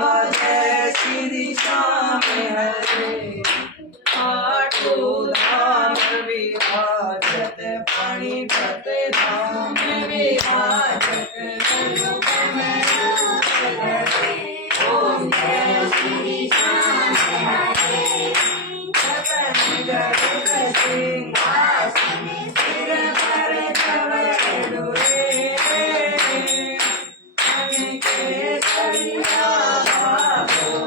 जय श्री श्याम हरे आठो धाम विराजत फणिपत धाम विराजत ओम जय श्री श्याम हरे सतन जगत सिंहासन सिर पर जवर डोले केसरिया बाबो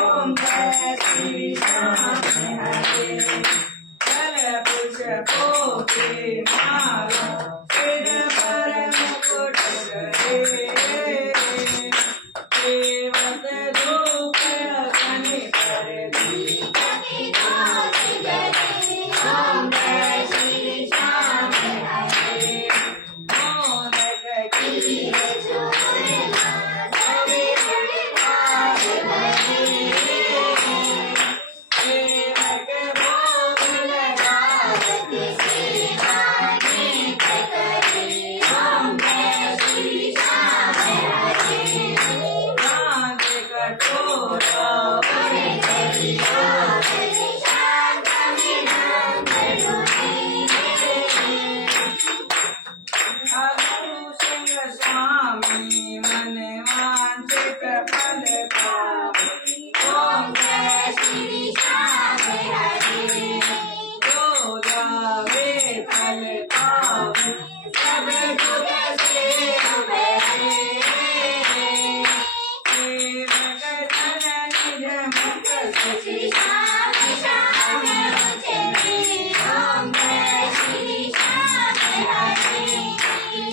ओम जय श्री श्याम हरे जल पुष्पो के माला सिर पर मुकुट गरे सेवक धूप अग्नि पर दीप ओम जय श्री श्याम हरे मोदक की झोला सभी हाथ भरे सेवक भोग लगावत सेवा नित करे ओम जय श्री श्याम हरे चांद कटोरा और दरिया शांत विनम्र साधु सिंह स्वामी मन वांछित फल पावे ओम जय श्री श्याम हरे जो जावे फल पावे सब दुख से उबरे सेवक धन निज मुख से श्याम श्याम उचरे ओम जय श्री श्याम हरे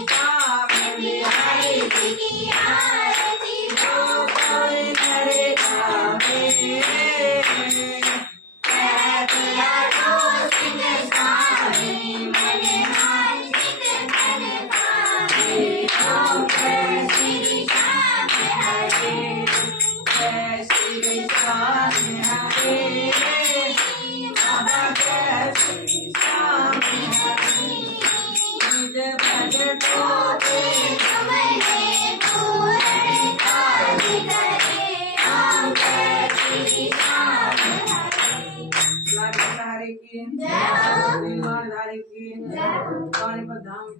श्याम बिहारी जी की आरती जो कोई करे गावे कहतिया तो सिंह स्वामी मन वांछित फल पावे ओम जय श्री श्याम हरे जय श्री श्याम हरे बाबा जय श्री श्याम हरे निज भजतो के कमले पूर्ण काज करे ओम जय श्री श्याम हरे हरे की जय निर्वाण धारी की जय पानीपत धाम